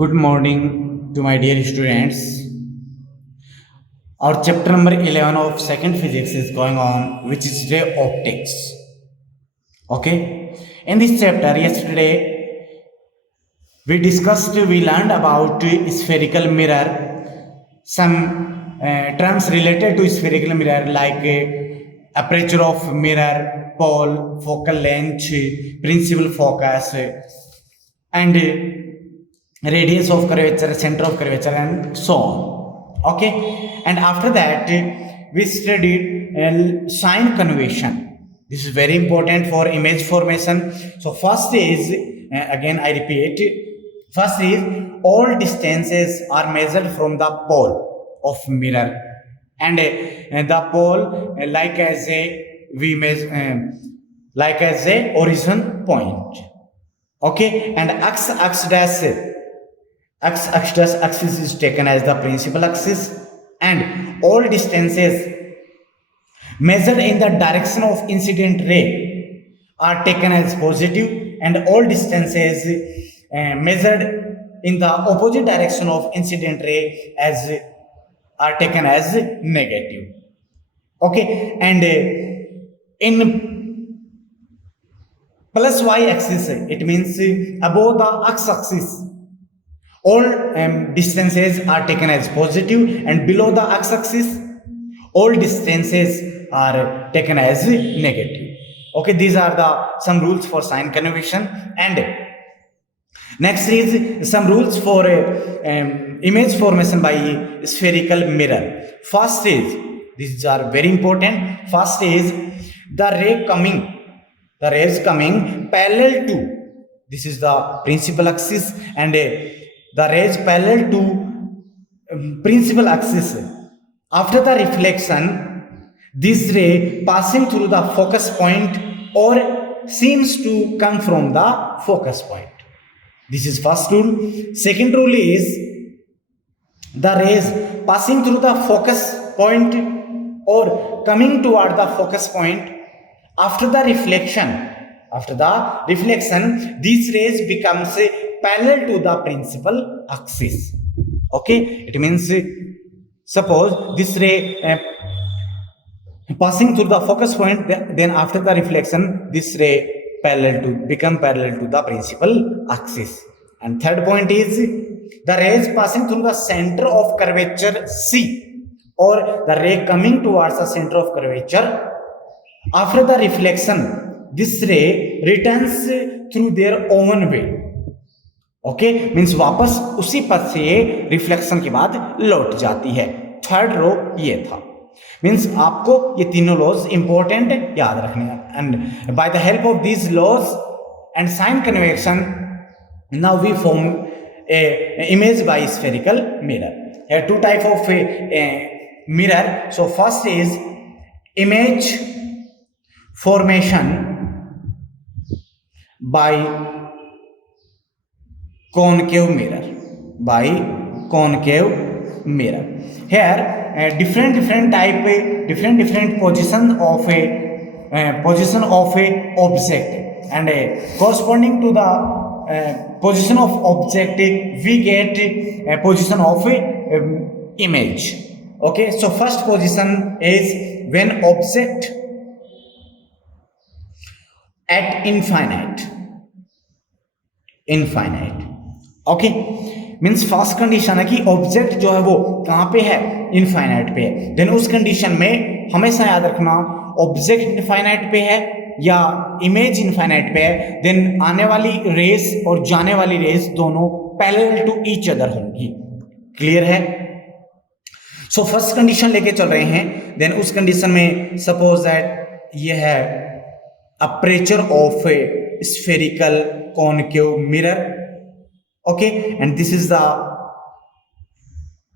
Good morning to my dear students. Our chapter number 11 of second physics is going on, which is ray optics. Okay. In this chapter, yesterday we learned about spherical mirror, some terms related to spherical mirror like aperture of mirror, pole, focal length, principal focus, and radius of curvature, center of curvature, and so on. Okay, and after that we studied sign convention. This is very important for image formation. So first is again I repeat, first is all distances are measured from the pole of mirror, and the pole like as a we measure like as a origin point. Okay, and axis is taken as the principal axis, and all distances measured in the direction of incident ray are taken as positive, and all distances measured in the opposite direction of incident ray as are taken as negative. Okay, and in plus y axis, it means above the x axis all distances are taken as positive, and below the x axis all distances are taken as negative. Okay, these are the some rules for sign convention. And next is some rules for image formation by spherical mirror. First is, these are very important. First is the rays coming parallel to, this is the principal axis, and the rays parallel to principal axis. After the reflection, this ray passing through the focus point or seems to come from the focus point. This is first rule. Second rule is the rays passing through the focus point or coming toward the focus point. After the reflection, these rays becomes parallel to the principal axis. Okay, it means suppose this ray passing through the focus point, then after the reflection this ray become parallel to the principal axis. And third point is the rays passing through the center of curvature C, or the ray coming towards the center of curvature. After the reflection, this ray returns through their own way. Okay, means वापस उसी पथ से रिफ्लेक्शन के बाद लौट जाती है. Third row ये था. मीन्स आपको ये तीनों लॉज इंपॉर्टेंट याद रखने हैं. And by the help of these laws and sign convention now we form a image by spherical mirror. Here two type of mirror. So first is image formation by concave mirror. Here different position of a object, and corresponding to the position of object we get a position of a image. Okay, so first position is when object at infinite. Okay, means first condition है कि ऑब्जेक्ट जो है वो कहां पे है, इनफाइनाइट पे है. देन उस कंडीशन में हमेशा याद रखना ऑब्जेक्ट इनफाइनाइट पे है या इमेज इनफाइनाइट पे है, देन आने वाली रेस और जाने वाली रेस दोनों पैरेलल टू ईच अदर होंगी. क्लियर है? सो फर्स्ट कंडीशन लेके चल रहे हैं. देन उस कंडीशन में सपोज दैट ये है aperture of A spherical concave mirror. Okay, and this is the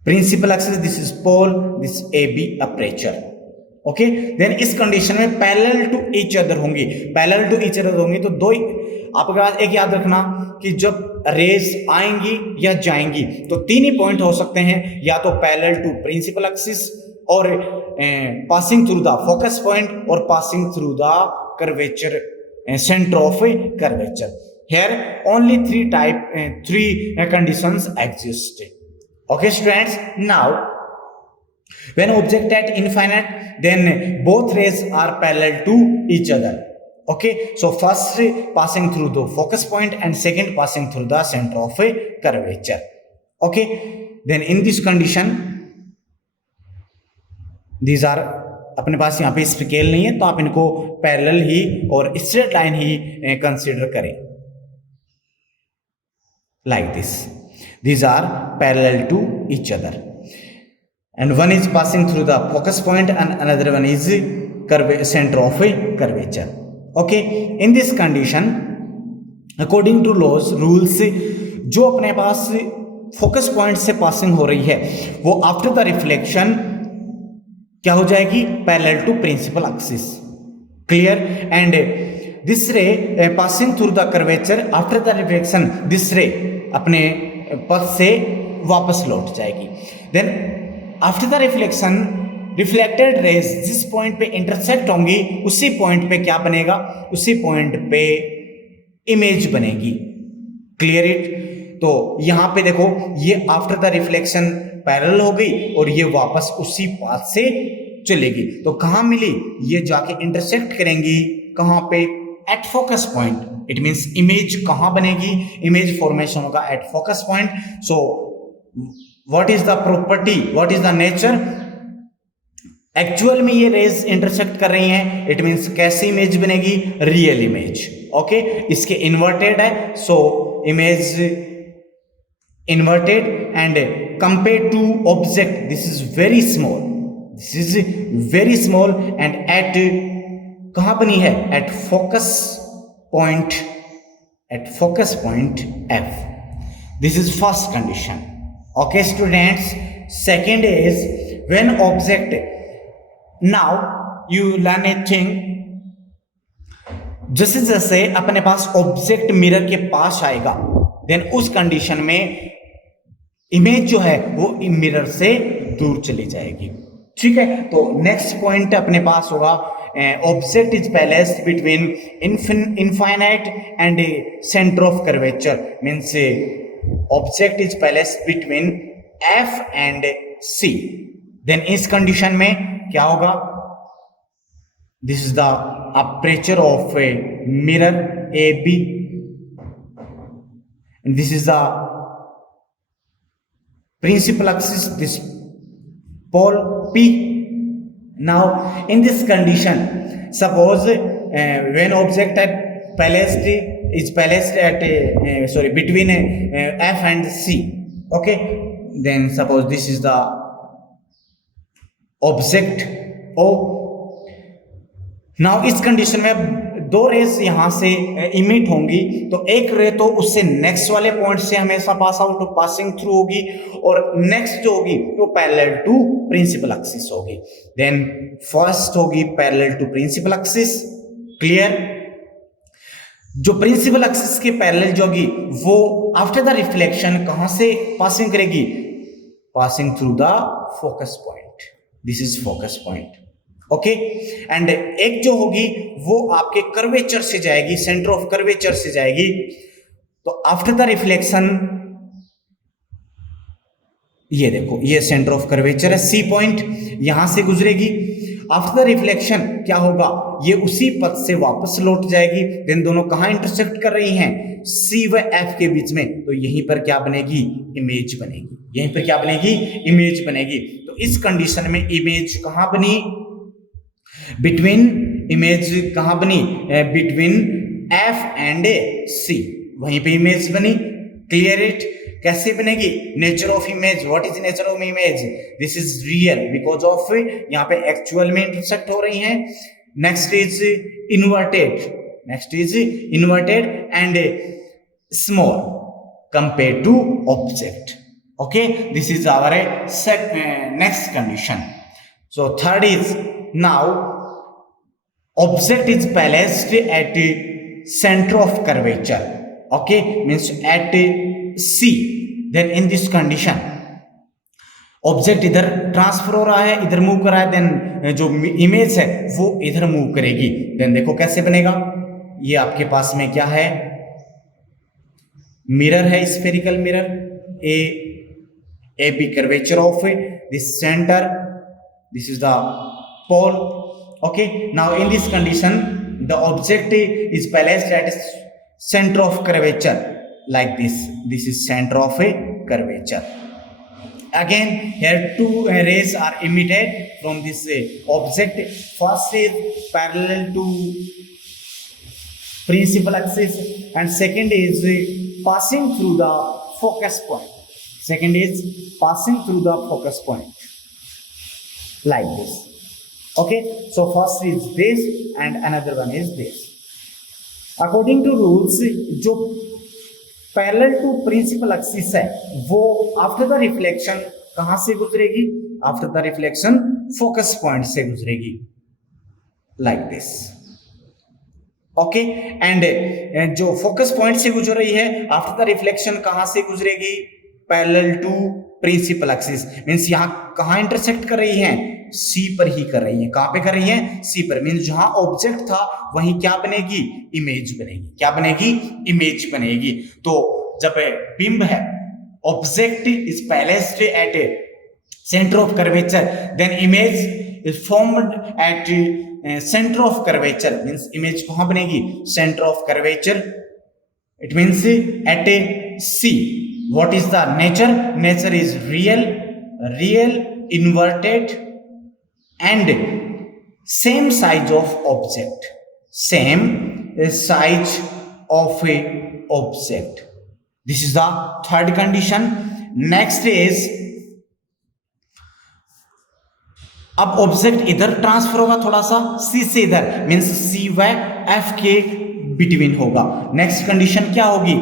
principal axis, this is pole, this AB aperture. Okay, then इस कंडीशन में पैरेलल टू ईच अदर होंगी. तो दो आपके पास एक याद रखना कि जब रेस आएंगी या जाएंगी तो तीन ही पॉइंट हो सकते हैं, या तो पैरेलल टू प्रिंसिपल एक्सिस, और passing through the focus point, और passing through the curvature, centre of curvature. here only three conditions exist. Okay students, now when object at infinite, then both rays are parallel to each other. Okay, so first passing through the focus point and second passing through the center of a curvature. Okay, then in this condition these are, अपने पास यहाँ पे स्केल नहीं है तो आप इनको पैरेलल ही और straight line ही कंसीडर करें, like this. These are parallel to each other and one is passing through the focus point and another one is center of a curvature. Okay, in this condition according to laws rules, जो अपने पास focus point से पासिंग हो रही है वो after the reflection क्या हो जाएगी, parallel to principal axis. Clear? And this ray passing through the curvature after the reflection, this ray अपने पथ से वापस लौट जाएगी. Then after the reflection reflected rays जिस पॉइंट पे इंटरसेक्ट होंगी उसी पॉइंट पे क्या बनेगा, उसी पॉइंट पे इमेज बनेगी. Clear it? तो यहां पे देखो ये आफ्टर द रिफ्लेक्शन पैरेलल हो गई और ये वापस उसी पाथ से चलेगी. तो कहां मिली, ये जाके इंटरसेक्ट करेंगी कहां पे, at focus point. It means image कहां बनेगी, इमेज फॉर्मेशन होगा at focus point. So what is the property, what is the nature, actual में ये रेज इंटरसेक्ट कर रही हैं. इट मींस कैसी इमेज बनेगी, रियल इमेज. ओके, इसके इन्वर्टेड है, so image inverted and compared to object this is very small and at कहां बनी है, at focus point F. This is first condition. Okay students, second is when object, now you learn a thing, जैसे अपने पास object mirror के पास आएगा देन उस कंडीशन में इमेज जो है वो मिरर से दूर चली जाएगी. ठीक है, तो नेक्स्ट पॉइंट अपने पास होगा object is placed between infinite and centre of curvature. Means object is placed between F and C. Then इस कंडीशन में क्या होगा, this is the aperture of a mirror A B and this is the principal axis, this pole P. Now in this condition suppose when object at placed at between F and C. Okay, then suppose this is the object O. Now इस condition में दो रेस यहां से इमिट होंगी, तो एक रे तो उससे नेक्स्ट वाले पॉइंट से हमेशा पास आउट पासिंग थ्रू होगी और नेक्स्ट जो होगी वो पैरेलल टू प्रिंसिपल एक्सिस होगी. देन फर्स्ट होगी parallel to principal axis. Clear? जो प्रिंसिपल एक्सिस के पैरेलल जो होगी वो आफ्टर द रिफ्लेक्शन कहां से पासिंग करेगी, passing through the focus point. This is focus point. Okay, and एक जो होगी वो आपके कर्वेचर से जाएगी, सेंटर ऑफ कर्वेचर से जाएगी. तो आफ्टर द रिफ्लेक्शन ये देखो ये सेंटर ऑफ कर्वेचर है, सी पॉइंट यहां से गुजरेगी. आफ्टर द रिफ्लेक्शन क्या होगा, ये उसी पथ से वापस लौट जाएगी. देन दोनों कहां इंटरसेक्ट कर रही हैं, सी व एफ के बीच में. तो यहीं पर क्या बनेगी, इमेज बनेगी. यहीं पर क्या बनेगी, इमेज बनेगी. तो इस कंडीशन में इमेज कहां बनी, बिटवीन इमेज कहां बनी, बिटवीन एफ एंड सी, वहीं पे इमेज बनी. Clear it? कैसे बनेगी, nature of image, what is nature of image, this is real because of यहां पे एक्चुअल में इंटरसेक्ट हो रही हैं. Next is inverted and small compare to object. Okay, this is our next condition. So third is now object is placed at center of curvature. Okay, means at C. then in this condition object इधर ट्रांसफर हो रहा है, इधर मूव कर रहा है, देन जो इमेज है वो इधर मूव करेगी. देन देखो कैसे बनेगा, ये आपके पास में क्या है, मिरर है, spherical mirror, A B curvature of this center, this is the pole. Okay, now in this condition the object is placed at center of curvature like this. This is center of a curvature. Again here two rays are emitted from this object. First is parallel to principal axis and second is passing through the focus point. Second is passing through the focus point like this. Okay, so first is this and another one is this. According to rules, जो parallel to principal axis है वो after the reflection कहां से गुजरेगी? After the reflection focus point से गुजरेगी like this. Okay, and जो focus point से गुजर रही है आफ्टर द रिफ्लेक्शन कहां से गुजरेगी? Parallel to principal axis. Means यहां कहां इंटरसेक्ट कर रही हैं? सी पर ही कर रही है. कहां पे कर रही है? सी पर. मींस जहां ऑब्जेक्ट था वहीं क्या बनेगी? इमेज बनेगी. क्या बनेगी? इमेज बनेगी. तो जब बिंब है, object is placed at centre of curvature, then image is formed at centre of curvature. Means image कहां बनेगी? Centre of curvature. It means at a C. What is the nature? Nature is real, inverted, and same size of object. Same size of a object. This is the third condition. Next is, अब ऑब्जेक्ट इधर ट्रांसफर होगा थोड़ा सा, सी से इधर, मीन्स सी व एफ के बिटवीन होगा. नेक्स्ट कंडीशन क्या होगी?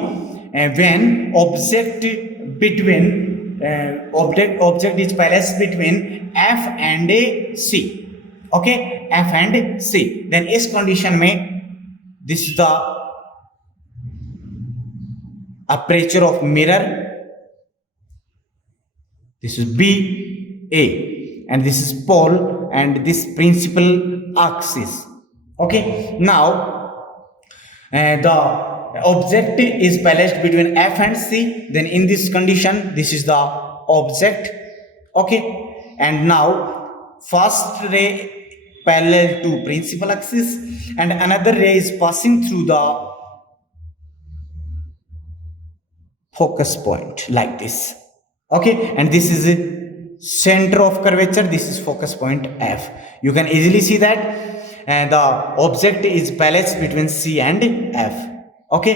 When object is placed between F and C. Okay, F and C. Then इस condition में this is the aperture of mirror. This is B A and this is pole and this principal axis. Okay, now the object is placed between F and C. Then in this condition this is the object. Okay, and now first ray parallel to principal axis and another ray is passing through the focus point like this. Okay, and this is center of curvature, this is focus point F. You can easily see that the object is placed between C and F. Okay,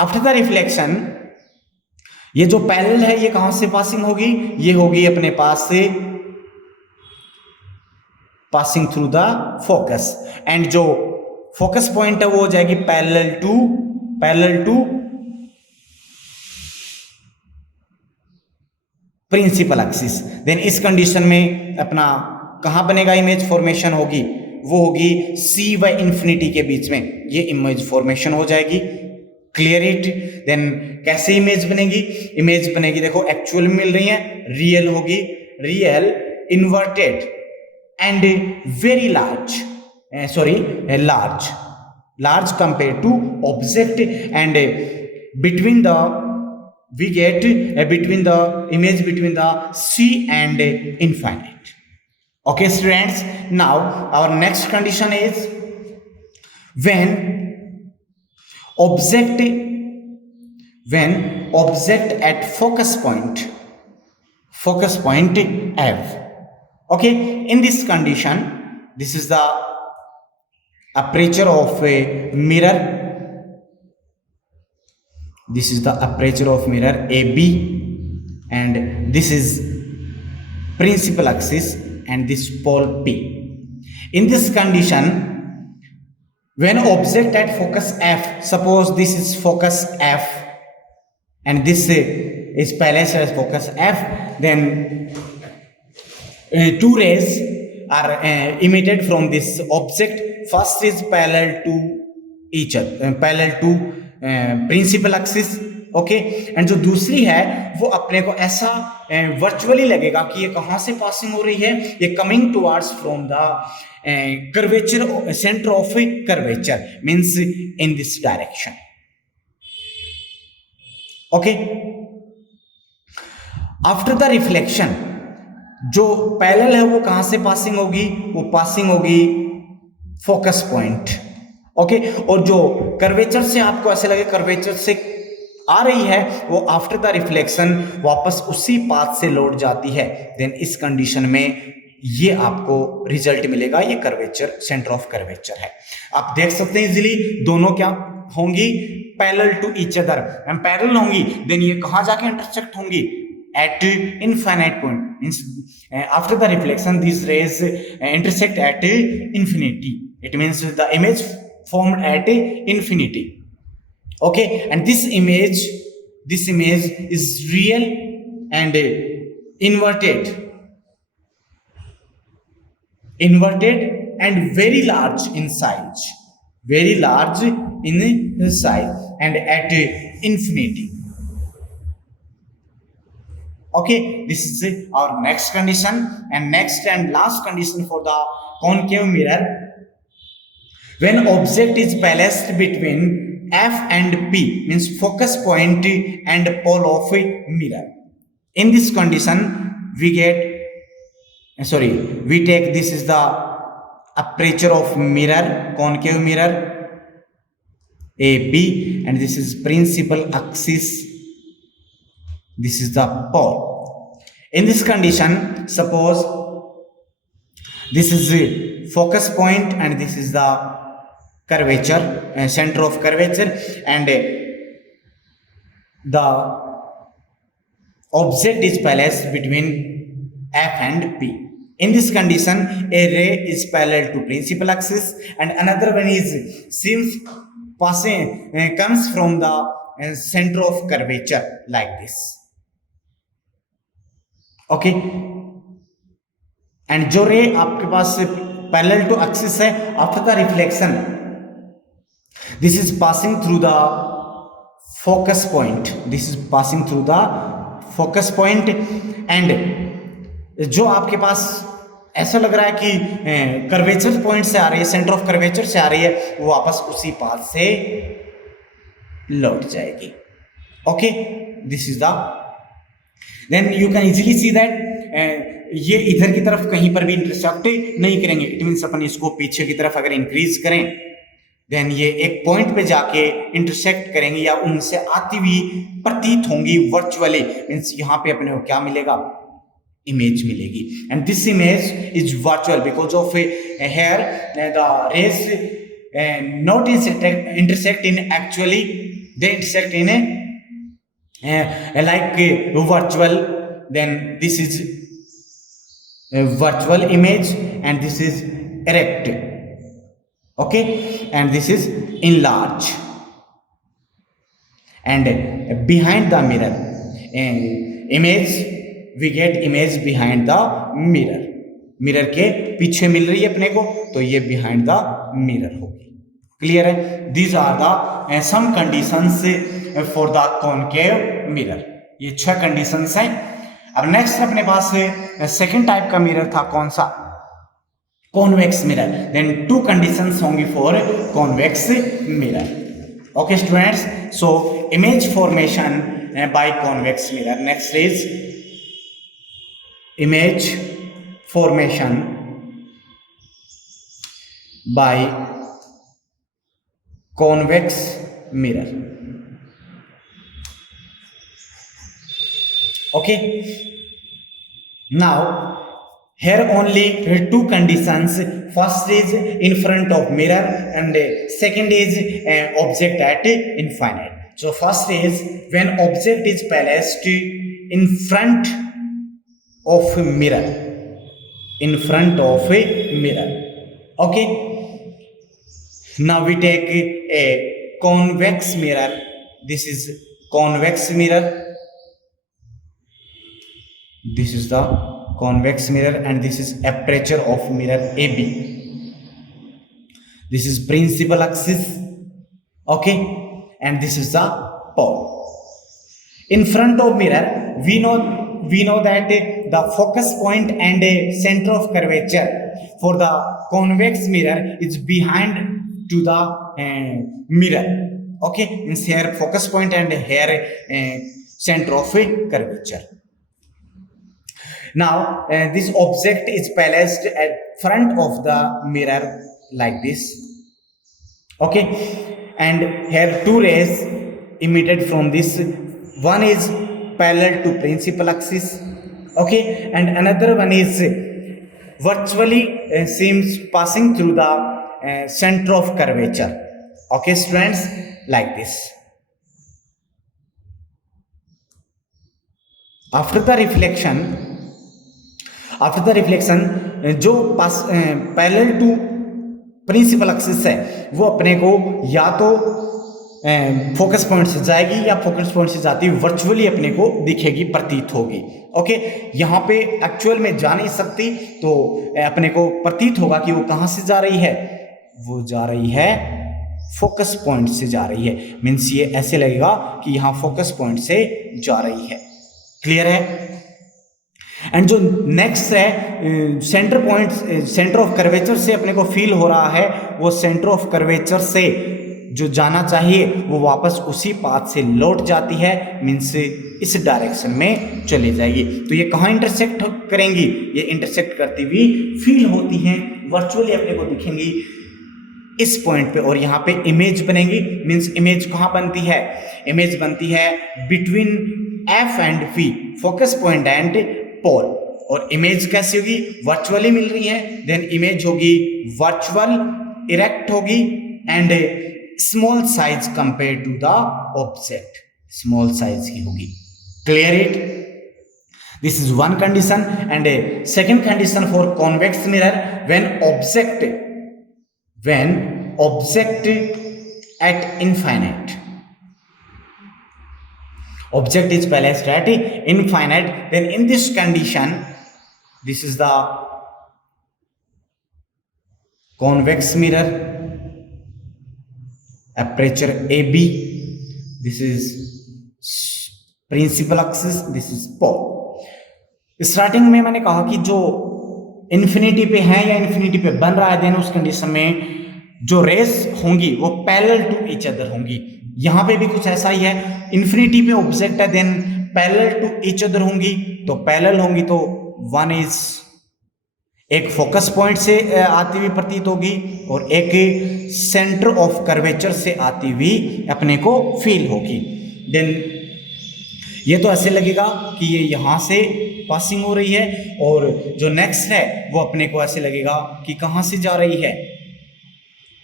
after the reflection ये जो पैरेलल है ये कहां से पासिंग होगी? ये होगी अपने पास से passing through the focus, and जो फोकस पॉइंट है वो हो जाएगी parallel to principal axis. Then इस कंडीशन में अपना कहां बनेगा? इमेज फॉर्मेशन होगी, वो होगी सी व इंफिनिटी के बीच में ये इमेज फॉर्मेशन हो जाएगी. Clear it? देन कैसे इमेज बनेगी? इमेज बनेगी, देखो एक्चुअल मिल रही है, रियल होगी, real inverted and very large, large compare to object, and between the we get between the image between the C and infinite. Okay students, now our next condition is when object at focus point F. Okay, in this condition this is the aperture of a mirror. This is the aperture of mirror AB, and this is principal axis and this pole P. In this condition, when object at focus F, suppose this is focus F and this is placed as focus F, then two rays are emitted from this object. First is parallel to each other, parallel to principal axis. Okay, and जो दूसरी है वो अपने को ऐसा वर्चुअली लगेगा कि ये कहां से पासिंग हो रही है? ये coming towards from the curvature, centre of curvature, means in this direction. Okay, after the reflection जो पैरेलल है वो कहां से पासिंग होगी, वो पासिंग होगी फोकस पॉइंट। ओके, और जो कर्वेचर से आपको ऐसे लगे कर्वेचर से आ रही है वो आफ्टर द रिफ्लेक्शन वापस उसी पाथ से लौट जाती है, देन इस कंडीशन में ये आपको रिजल्ट मिलेगा, ये कर्वेचर सेंटर ऑफ कर्वेचर है। आप देख सकते हैं इजीली दोनों क्या होंगी, parallel to each other, parallel होंगी, देन ये कहां जाके इंटरसेक्ट होंगी, at infinite point, means after the reflection these rays intersect at infinity, it means the image formed at infinity. Okay, and this image is real and inverted and very large in size, very large in size and at infinity. Okay, this is our next condition, and next and last condition for the concave mirror. When object is placed between F and P, means focus point and pole of mirror. In this condition, we take this is the aperture of mirror, concave mirror AB, and this is principal axis. This is the pole. In this condition, suppose this is the focus point and this is the curvature, center of curvature, and the object is placed between F and P. In this condition, a ray is parallel to principal axis and another one is comes from the center of curvature like this. Okay, and जो रे आपके पास parallel to axis है, after the reflection this is passing through the focus point, this is passing through the focus point, and जो आपके पास ऐसा लग रहा है कि कर्वेचर पॉइंट से आ रही है, सेंटर ऑफ कर्वेचर से आ रही है, वो वापस उसी पाथ से लौट जाएगी। Okay, this is the then you can easily see that ये इधर की तरफ कहीं पर भी इंटरसेक्ट नहीं करेंगे, इट मीन्स अपन इसको पीछे की तरफ अगर इंक्रीज करें देन ये एक पॉइंट पे जाके इंटरसेक्ट करेंगे या उनसे आती हुई प्रतीत होंगी वर्चुअली, मीन्स यहाँ पे अपने को क्या मिलेगा, इमेज मिलेगी, and this image is virtual because of here the rays not intersect in actually, they intersect in like virtual, then this is a virtual image and this is erect. Okay, and this is enlarge, and behind the mirror image we get image behind the mirror, mirror के पीछे मिल रही है अपने को, तो ये behind the mirror होगी। क्लियर है? These are the some conditions for the concave mirror. ये 6 कंडीशंस हैं। अब नेक्स्ट अपने पास सेकंड टाइप का मिरर था, कौन सा? Convex mirror. देन 2 कंडीशंस होंगी for convex mirror. Okay students, so image formation by convex mirror. Next is image formation by convex mirror. Okay, now here only 2 conditions. First is in front of mirror and second is object at infinite. So first is when object is placed in front of a mirror, in front of a mirror. Okay, now we take a convex mirror. This is convex mirror, this is the convex mirror, and this is aperture of mirror AB. This is principal axis. Okay, and this is the pole. In front of mirror we know that the focus point and center of curvature for the convex mirror is behind to the mirror. Okay, means here focus point and here center of a curvature. Now this object is placed at front of the mirror like this. Okay, and here two rays emitted from this. One is parallel to principal axis. Okay, and another one is virtually seems passing through the center of curvature. Okay students, like this. After the reflection जो parallel to principal axis है वो अपने को या तो focus point से जाएगी या फोकस पॉइंट से जाती हुई वर्चुअली अपने को दिखेगी, प्रतीत होगी. ओके, यहाँ पे एक्चुअल में जा नहीं सकती, तो अपने को प्रतीत होगा कि वो कहाँ से जा रही है. वो जा रही है फोकस पॉइंट से जा रही है. मीन्स ये ऐसे लगेगा कि यहाँ फोकस पॉइंट से जा रही है. क्लियर है. एंड जो नेक्स्ट है centre point, centre of curvature से अपने को फील हो रहा है वो सेंटर ऑफ कर्वेचर से जो जाना चाहिए वो वापस उसी पाथ से लौट जाती है. मीन्स इस डायरेक्शन में चली जाएगी. तो ये कहाँ इंटरसेक्ट करेंगी? ये इंटरसेक्ट करती हुई फील होती हैं, वर्चुअली अपने को दिखेंगी इस पॉइंट पे, और यहाँ पे इमेज बनेगी. मीन्स इमेज कहाँ बनती है? इमेज बनती है between F and P, focus point and pole. और इमेज कैसी होगी? वर्चुअली मिल रही है, देन इमेज होगी वर्चुअल, इरेक्ट होगी and small size compare to the object, small size की होगी. Clear it? This is one condition. And second condition for convex mirror, when object at infinite, object is placed at infinite, then in this condition, this is the convex mirror, aperture AB, this is principal axis, this is pole. Starting में मैंने कहा कि जो इन्फिनिटी पे है या इन्फिनिटी पे बन रहा है, देन उस कंडीशन में जो रेस होंगी वो पैरेलल टू ईच अदर होंगी. यहां पे भी कुछ ऐसा ही है. इन्फिनिटी पे ऑब्जेक्ट है, then parallel to each other होंगी. तो पैरेलल होंगी तो वन इज एक फोकस पॉइंट से आती हुई प्रतीत होगी और एक सेंटर ऑफ कर्वेचर से आती हुई अपने को फील होगी. देन ये तो ऐसे लगेगा कि ये यहां से पासिंग हो रही है, और जो नेक्स्ट है वो अपने को ऐसे लगेगा कि कहां से जा रही है?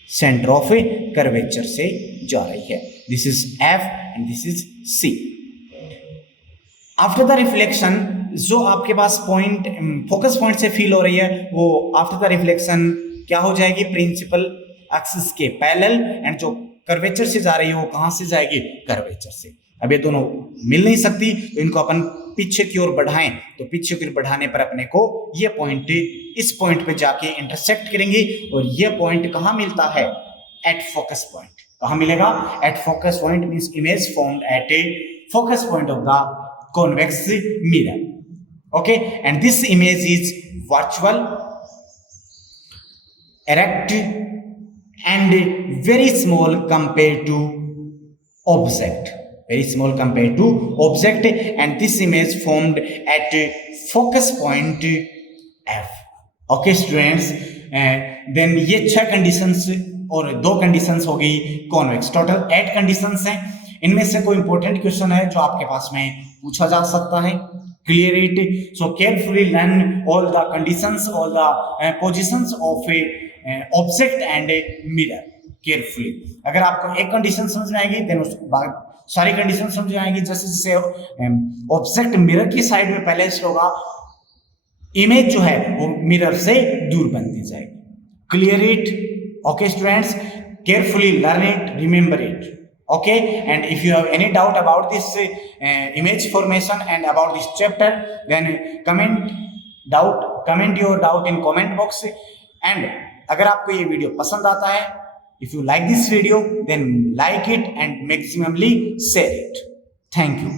सेंटर ऑफ कर्वेचर से जा रही है. This is F and this is C. After the reflection, जो आपके पास पॉइंट फोकस पॉइंट से फील हो रही है वो आफ्टर द रिफ्लेक्शन क्या हो जाएगी? प्रिंसिपल एक्सिस के पैरेलल. एंड जो कर्वेचर से जा रही है वो कहां से जाएगी? कर्वेचर से. अब ये दोनों मिल नहीं सकती, तो इनको अपन पीछे की ओर बढ़ाएं, तो पीछे की ओर बढ़ाने पर अपने को ये पॉइंट इस पॉइंट पे जाके इंटरसेक्ट करेंगे. और ये पॉइंट कहाँ मिलता है? At focus point. कहाँ मिलेगा? At focus point. Means image formed at A focus point of the convex mirror. Okay, and this image is virtual, erect and very small compared to object, very small compared to object, and this image formed at focus point F. Okay students, then ये 6 conditions और 2 conditions होगी convex. Total 8 conditions हैं. इनमें से कोई important question है जो आपके पास में पूछा जा सकता है. Clear it. So carefully learn all the conditions, all the positions of a object and a mirror carefully. अगर आपको एक कंडीशन समझ में आएगी देन उसके बाद सारी कंडीशन समझ में आएगी. जैसे जैसे ऑब्जेक्ट मिरर की साइड में बैलेंस्ड होगा, इमेज जो है वो मिरर से दूर बनती जाएगी. Clear it? Okay students, carefully learn it, remember it. Okay, and if you have any doubt about this image formation and about this chapter, then comment your doubt in comment box. And अगर आपको ये वीडियो पसंद आता है, if you like this video, then like it and maximally share it. Thank you.